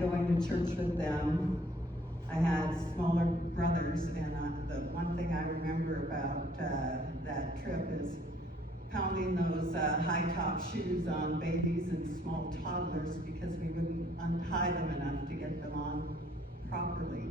and going to church with them. I had smaller brothers, and the one thing I remember about that trip is pounding those high-top shoes on babies and small toddlers because we wouldn't untie them enough to get them on properly.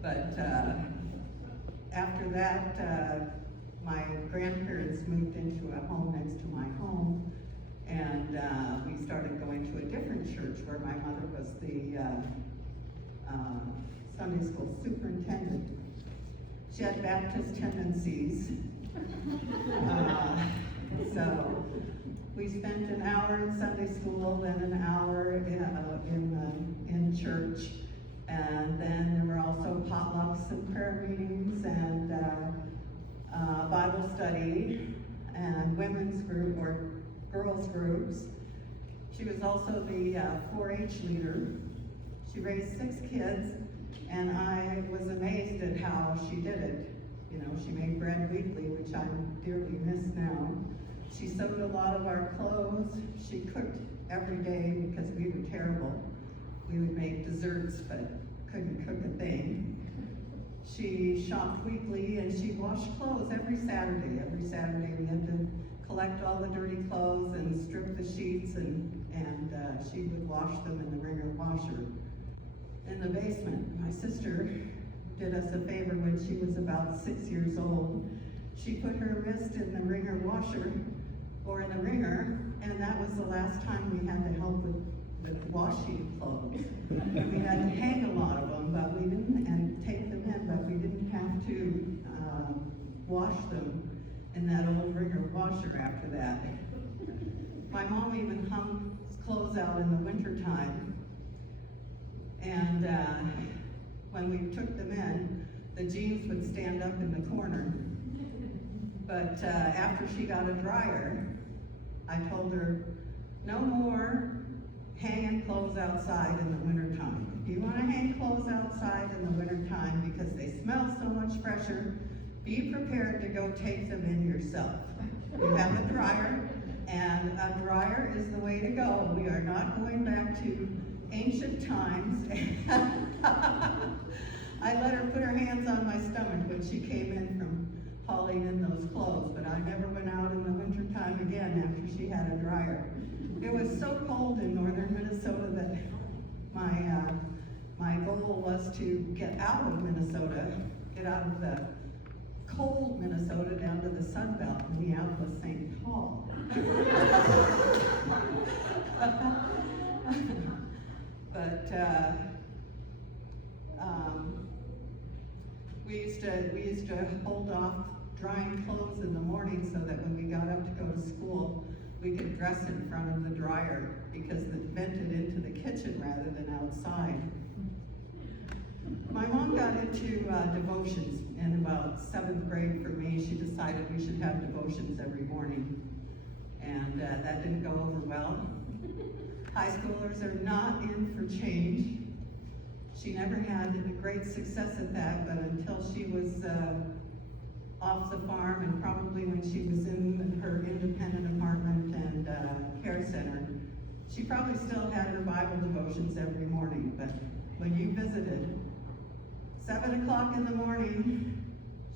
But after that, my grandparents moved into a home next to my home, and we started going to a different church where my mother was the Sunday school superintendent. She had Baptist tendencies. So we spent an hour in Sunday school, then an hour in church, and then there were also potlucks and prayer meetings and Bible study and women's group or girls groups. She was also the 4-H leader. She raised 6 kids, and I was amazed at how she did it. You know, she made bread weekly, which I dearly miss now. She sewed a lot of our clothes. She cooked every day because we were terrible. We would make desserts, but couldn't cook a thing. She shopped weekly, and she washed clothes every Saturday. Every Saturday we had to collect all the dirty clothes and strip the sheets, and she would wash them in the wringer washer in the basement. My sister did us a favor when she was about 6 years old. She put her wrist in the wringer washer, or in the wringer, and that was the last time we had to help with washing clothes. We had to hang a lot of them, but we didn't, and take them in, but we didn't have to wash them in that old wringer washer after that. My mom even hung clothes out in the winter time, and when we took them in, the jeans would stand up in the corner. But after she got a dryer, I told her, no more hanging clothes outside in the wintertime. If you want to hang clothes outside in the wintertime because they smell so much fresher, be prepared to go take them in yourself. You have a dryer, and a dryer is the way to go. We are not going back to ancient times. I let her put her hands on my stomach when she came in from hauling in those clothes, but I never went out in the wintertime again after she had a dryer. It was so cold in northern Minnesota that my goal was to get out of Minnesota, get out of the cold Minnesota down to the Sun Belt, Minneapolis, St. Paul. But we used to hold off drying clothes in the morning so that when we got up to go to school, we could dress in front of the dryer because it vented into the kitchen rather than outside. My mom got into devotions in about 7th grade for me. She decided we should have devotions every morning, and that didn't go over well. High schoolers are not in for change. She never had great success at that, but until she was off the farm, and probably when she was in her independent apartment and care center, she probably still had her Bible devotions every morning. But when you visited, 7 o'clock in the morning,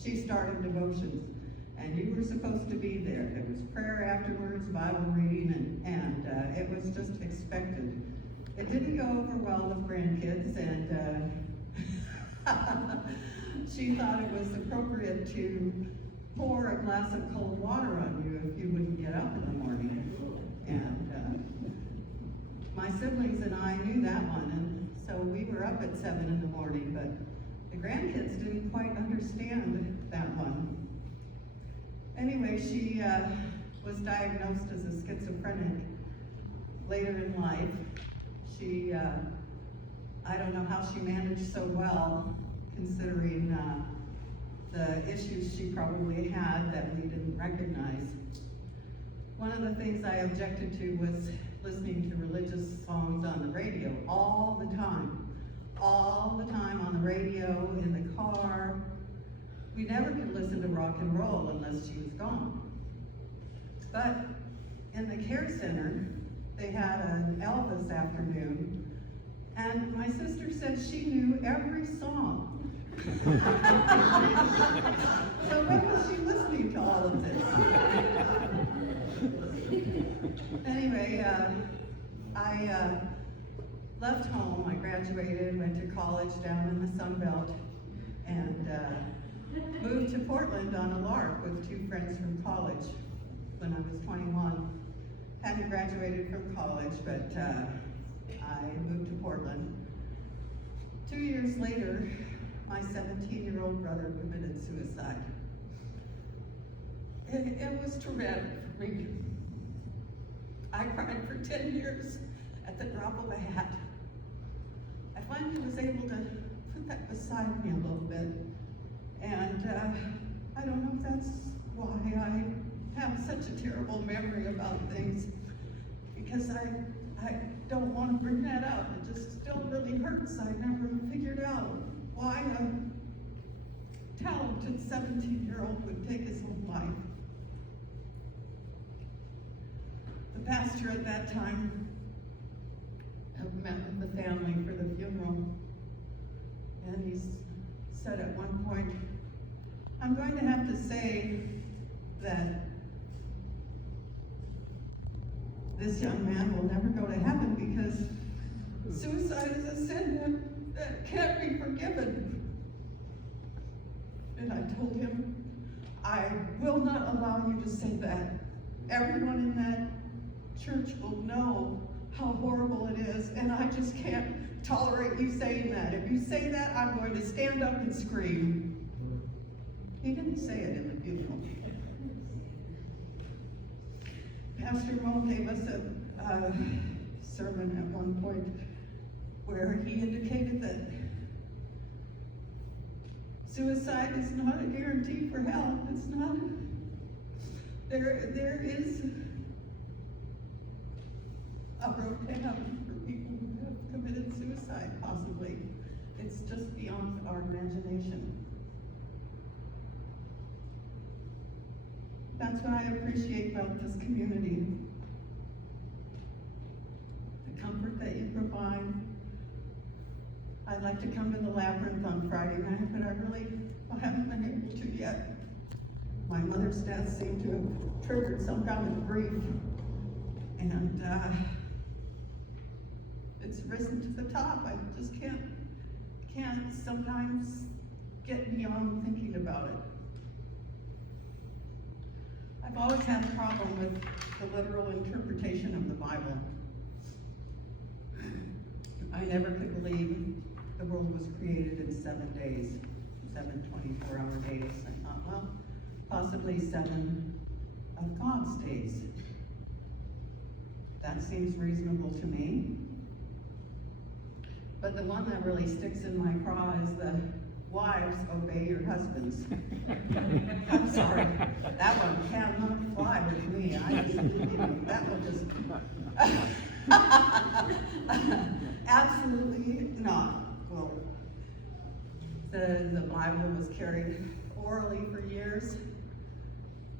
she started devotions, and you were supposed to be there. There was prayer afterwards, Bible reading, and it was just expected. It didn't go over well with grandkids, and she thought it was appropriate to pour a glass of cold water on you if you wouldn't get up in the morning. And my siblings and I knew that one, and so we were up at 7 in the morning, but the grandkids didn't quite understand that one. Anyway, she was diagnosed as a schizophrenic later in life. She, I don't know how she managed so well, considering the issues she probably had that we didn't recognize. One of the things I objected to was listening to religious songs on the radio all the time on the radio, in the car. We never could listen to rock and roll unless she was gone. But in the care center, they had an Elvis afternoon, And my sister said she knew every song. So when was she listening to all of this? Anyway, I left home. I graduated, went to college down in the Sun Belt, and moved to Portland on a lark with two friends from college when I was 21. Hadn't graduated from college, but I moved to Portland. 2 years later, my 17-year-old brother committed suicide. It was traumatic for me. I cried for 10 years at the drop of a hat. I finally was able to put that beside me a little bit. And I don't know if that's why I have such a terrible memory about things, because I don't want to bring that up. It just still really hurts. I never figured out why a talented 17-year-old would take his own life. The pastor at that time had met with the family for the funeral, and he said at one point, "I'm going to have to say that this young man will never go to heaven because suicide is a sin that can't be forgiven." And I told him, "I will not allow you to say that. Everyone in that church will know how horrible it is, and I just can't tolerate you saying that. If you say that, I'm going to stand up and scream." He didn't say it in the funeral. Pastor Mo gave us a sermon at one point where he indicated that suicide is not a guarantee for hell. It's not. There is a road to heaven for people who have committed suicide, possibly. It's just beyond our imagination. That's what I appreciate about this community. The comfort that you provide. I'd like to come to the Labyrinth on Friday night, but I haven't been able to yet. My mother's death seemed to have triggered some kind of grief, and it's risen to the top. I just can't sometimes get beyond thinking about it. I've always had a problem with the literal interpretation of the Bible. I never could believe the world was created in 7 days, 7 24-hour days. I thought, well, possibly 7 of God's days. That seems reasonable to me. But the one that really sticks in my craw is the wives, obey your husbands. I'm sorry, that one cannot fly with me. That one just, absolutely not. Well, the Bible was carried orally for years,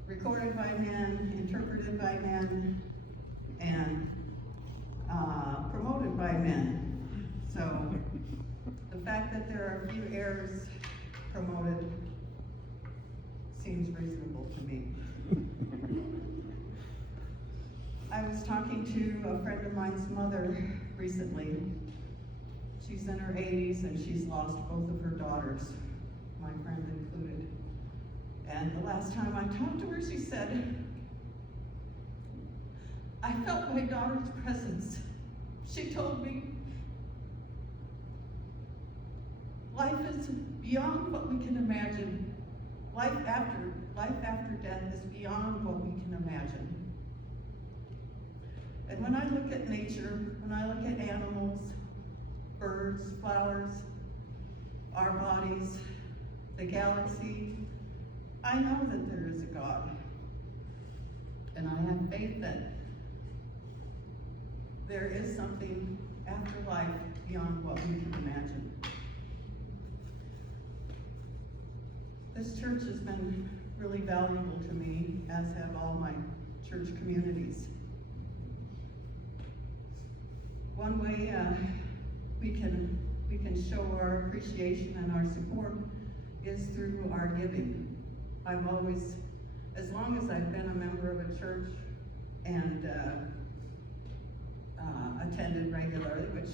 recorded by men, interpreted by men, and promoted by men. So the fact that there are a few errors promoted seems reasonable to me. I was talking to a friend of mine's mother recently. She's in her 80s and she's lost both of her daughters, my friend included. And the last time I talked to her, she said, "I felt my daughter's presence. She told me life is beyond what we can imagine. Life after death is beyond what we can imagine." And when I look at nature, when I look at animals, birds, flowers, our bodies, the galaxy, I know that there is a God. And I have faith that there is something after life beyond what we can imagine. This church has been really valuable to me, as have all my church communities. One way we we can show our appreciation and our support is through our giving. I've always, as long as I've been a member of a church and attended regularly, which,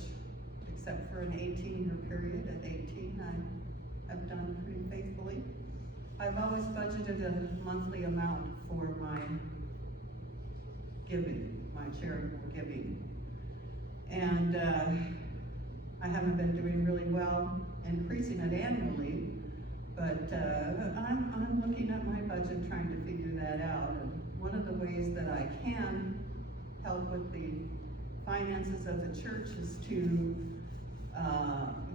except for an 18-year period, at 18 I have done pretty faithfully, I've always budgeted a monthly amount for my giving, my charitable giving. And I haven't been doing really well increasing it annually, but I'm looking at my budget trying to figure that out. And one of the ways that I can help with the finances of the church is to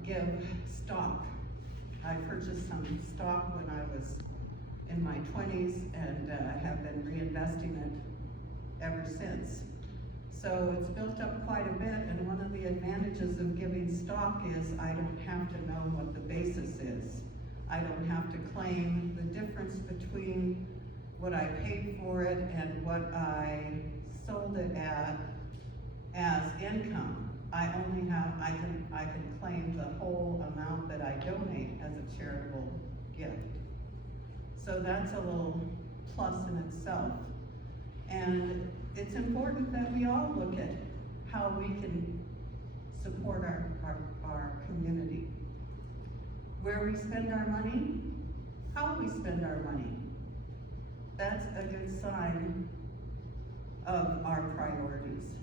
give stock. I purchased some stock when I was in my 20s and have been reinvesting it ever since. So it's built up quite a bit, and one of the advantages of giving stock is I don't have to know what the basis is. I don't have to claim the difference between what I paid for it and what I sold it at as income. I can claim the whole amount that I donate as a charitable gift. So that's a little plus in itself. And it's important that we all look at how we can support our community. Where we spend our money, how we spend our money. That's a good sign of our priorities.